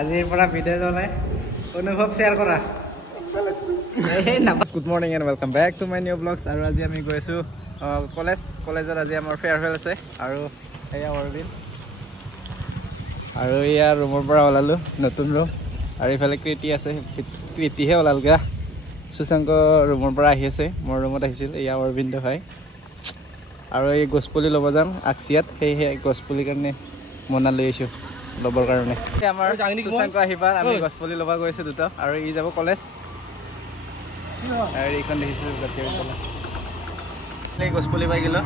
আজিৰ পৰা ভিডিঅ' চলাই অনুভৱ শ্বেয়াৰ কৰা good morning and welcome back to my new blogs আৰু আজি আমি গৈ আছোঁ কলেজত আজি আমাৰ ফেয়াৰৱেল আছে আৰু এয়া অৰবিন আৰু এয়া ৰুমৰ পৰা ওলালোঁ নতুন ৰুম আৰু এইফালে কৃতি আছে কৃতিহে ওলালগা সুশাংক ৰুমৰ পৰা আহি আছে মোৰ ৰুমত আহিছিল এয়া অৰবিন্দ ভাই আৰু এই গছপুলি ল'ব যাম আকচিয়াত সেয়েহে গছপুলিৰ কাৰণে মনা লৈ আহিছোঁ ল'বৰ কাৰণে আমাৰ সুশাংক আহিবা আমি গছপুলি ল'ব গৈছোঁ দুটা আৰু ই যাব কলেজ আৰু এইখন দেখিছোঁ জাতীয় বিদ্যালয় এই গছপুলি পাই গ'লোঁ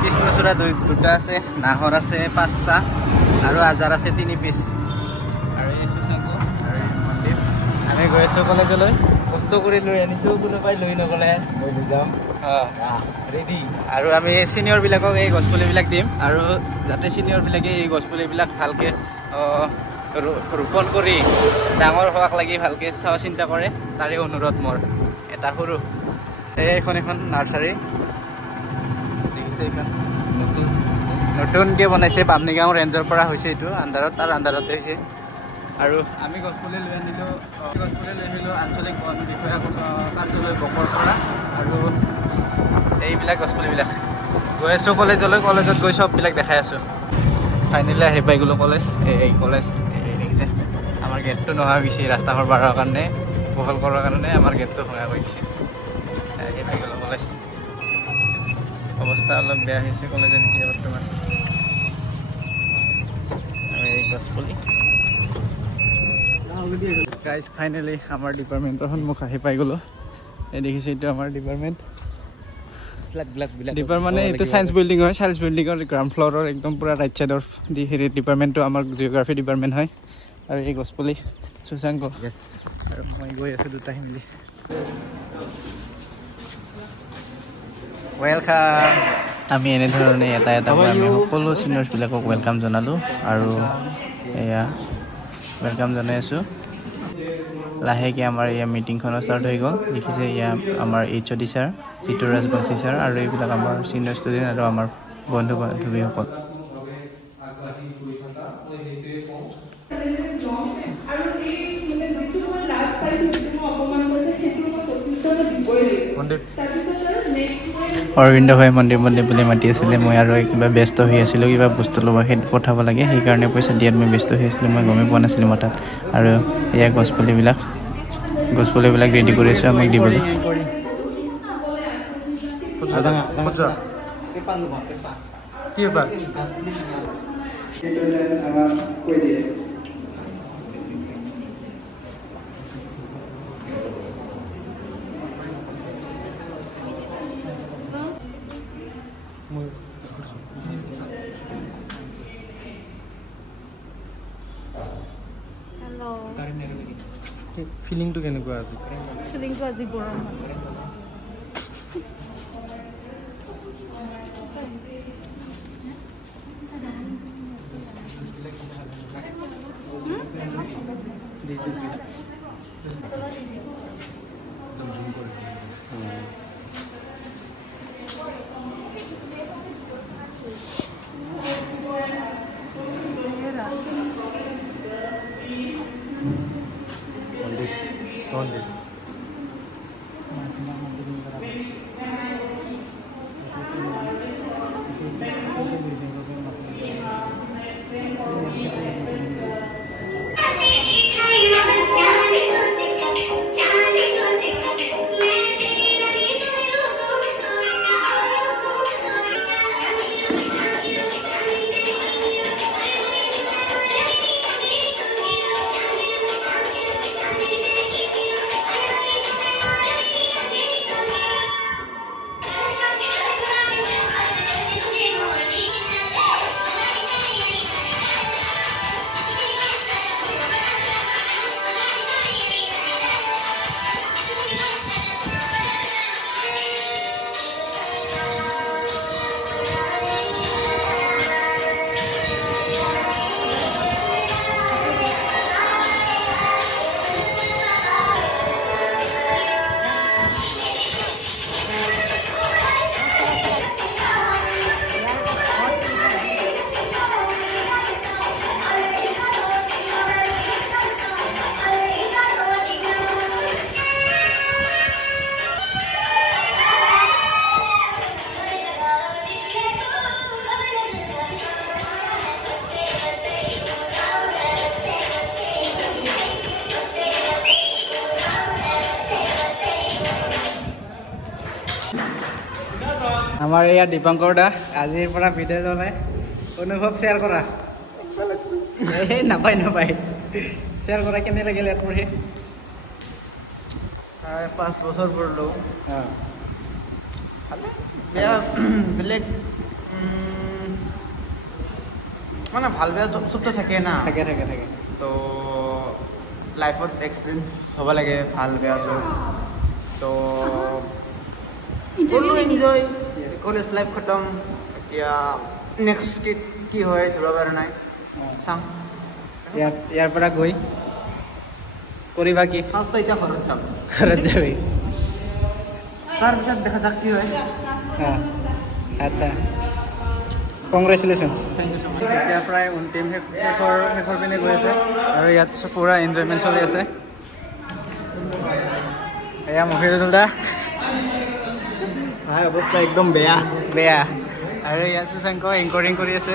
কৃষ্ণচূড়া দুটা আছে নাহৰ আছে 5টা আৰু আজাৰ আছে 3 পিচ আৰু এই সুশাংক আৰু এই মন্দিৰ আমি গৈ আছোঁ কলেজলৈ কষ্ট কৰি লৈ আনিছোঁ কোনোবাই লৈ নগ'লে মই বুজাম ৰেডি আৰু আমি ছিনিয়ৰবিলাকক এই গছপুলিবিলাক দিম আৰু যাতে ছিনিয়ৰবিলাকে এই গছপুলিবিলাক ভালকৈ ৰোপণ কৰি ডাঙৰ হোৱাক লাগি ভালকৈ চোৱা চিন্তা কৰে তাৰে অনুৰোধ মোৰ এটা সৰু এইখন এখন নাৰ্চাৰী দেখিছে এইখন নতুনকৈ বনাইছে বামনিগাঁও ৰেঞ্জৰ পৰা হৈছে এইটো আণ্ডাৰত তাৰ আণ্ডাৰতে হৈছে আৰু আমি গছপুলি লৈ আহিলোঁ আঞ্চলিক বন বিষয়া কাৰ্যালয় বকৰ পৰা আৰু এইবিলাক গছপুলিবিলাক গৈ আছোঁ কলেজত গৈ চববিলাক দেখাই আছোঁ ফাইনেলি আহি পাই গ'লোঁ কলেজ এই কলেজ দেখিছে আমাৰ গেটটো নোহোৱা হৈ গৈছে ৰাস্তাঘৰ বাঢ়াৰ কাৰণে বহল কৰাৰ কাৰণে আমাৰ গেটটো ভঙা হৈ গৈছে আহি পাই গ'লোঁ কলেজ অৱস্থা অলপ বেয়া হৈছে কলেজত এতিয়া বৰ্তমান আৰু এই গছপুলি গাইজ ফাইনেলি আমাৰ ডিপাৰ্টমেণ্টৰ সন্মুখ আহি পাই গ'লোঁ এই দেখিছে এইটো আমাৰ ডিপাৰ্টমেণ্ট মানে এইটো চায়েন্স বিল্ডিং হয় চায়েন্স বিল্ডিঙৰ গ্ৰাউণ্ড ফ্ল'ৰৰ একদম পূৰা ৰাইট ছাইডৰ হেৰি ডিপাৰ্টমেণ্টটো আমাৰ জিঅ'গ্ৰাফী ডিপাৰ্টমেণ্ট হয় আৰু এই গছপুলি সুশাংক আৰু মই গৈ আছোঁ দুটাই মিলি ৱেলকাম আমি এনেধৰণে এটা আমি সকলো ছিনিয়ৰ্ছবিলাকক ৱেলকাম জনালোঁ আৰু এয়া ৱেলকাম জনাই আছোঁ লাহেকৈ আমাৰ এয়া মিটিংখনো ষ্টাৰ্ট হৈ গ'ল দেখিছে এয়া আমাৰ HOD sir Jitu Rajbongshi sir আৰু এইবিলাক আমাৰ ছিনিয়ৰ ষ্টুডেণ্ট আৰু আমাৰ বন্ধু বান্ধৱীসকল অৰবিন্দ ভাই মন্দিৰ বুলি মাতি আছিলে মই আৰু কিবা ব্যস্ত হৈ আছিলোঁ কিবা বস্তু ল'ব সেইটো পঠাব লাগে সেইকাৰণে পইচা দিয়াত মই ব্যস্ত হৈ আছিলোঁ মই গমেই পোৱা নাছিলোঁ মই তাত আৰু এয়া গছপুলিবিলাক ৰেডি কৰি আছোঁ আমাক দিবলৈ ফিলিংটো কেনেকুৱা আছে ফিলিংটো আজি গৰম আছে আমাৰ এয়া দীপংকৰ দা আজিৰ পৰা ভিডিঅ' ল'লে অনুভৱ শ্বেয়াৰ কৰা এই নাপায় শ্বেয়াৰ কৰা কেনে লাগিল ইয়াত পঢ়ি 5 বছৰ পঢ়লো অঁ বেয়া বেলেগ মানে ভাল বেয়া চবটো থাকে না থাকে তো লাইফত এক্সপিৰিয়েঞ্চ হ'ব লাগে ভাল বেয়া চব তো এনজয় কলেজ লাইফ খতম এতিয়া নেক্সট কি হয় ধৰিব পৰা নাই চাম ইয়াৰ পৰা গৈ কৰিবা কি ফাৰ্ষ্ট এতিয়া ঘৰত চাম ঘৰত যাবি তাৰপিছত দেখা যাক কি হয় অঁ আচ্ছা কংগ্ৰেচুলেশ্যনছ থেংক ইউ ছ' মাছ এতিয়া প্ৰায় অন্তিম শেষৰ পিনে গৈ আছে আৰু ইয়াত পূৰা এনজয়মেণ্ট চলি আছে এয়া মহিৰুল দা অৱস্থা একদম বেয়া আৰু ইয়াত সুশাংক এংকৰিং কৰি আছে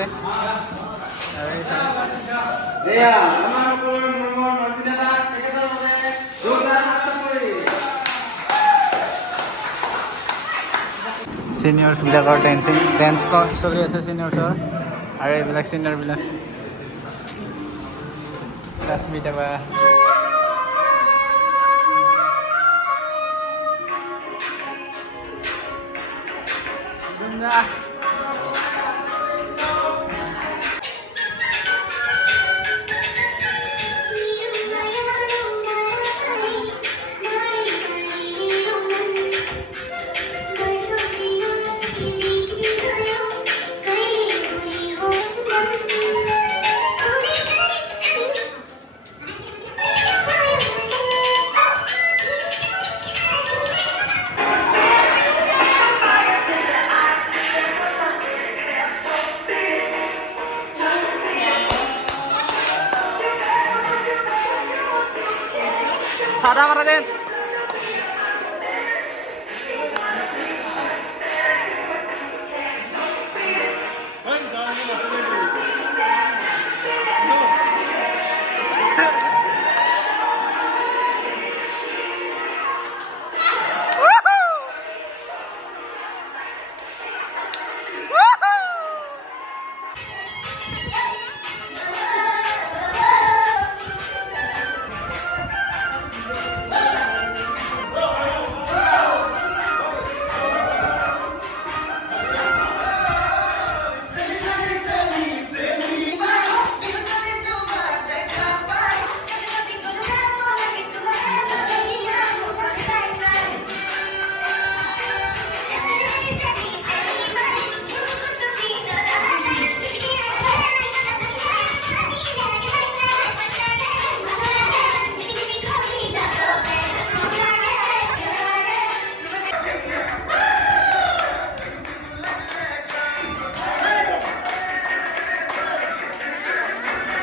চিনিয়ৰ্ছবিলাকৰ ডেন্স চলি আছে চিনিয়ৰ্ছৰ আৰু এইবিলাক চিনিয়ৰবিলাক কাশ্মীৰ বা সাদা মাৰা ডেন্স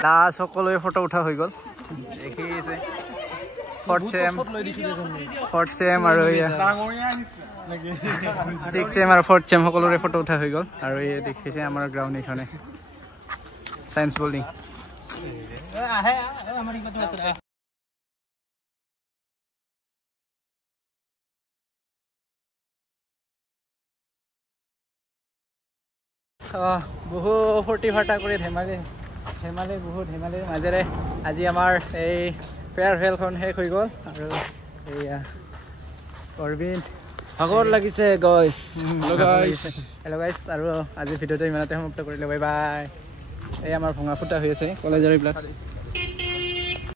দাস সকলোৱে ফটো উঠা হৈ গ'ল দেখিছে ফৰ্থ চেম আৰু 6th চেম আৰু 4th চেম সকলোৰে ফটো উঠা হৈ গ'ল আৰু এই দেখিছে আমাৰ গ্ৰাউণ্ড এইখনে চায়েন্স বিল্ডিং বহু ফূৰ্তি ফাৰ্তা কৰি ধেমালি ধেমালিৰ মাজেৰে আজি আমাৰ এই ফেয়াৰৱেলখন শেষ হৈ গ'ল আৰু এইয়া অৰবিন্দ ভাগৰ লাগিছে গাইছ হেল্ল' গাইছ আৰু আজি ভিডিঅ'টো ইমানতে সমাপ্ত কৰিলোঁ বাই বাই এই আমাৰ ভঙা ফুটা হৈ আছে কলেজৰ এইবিলাক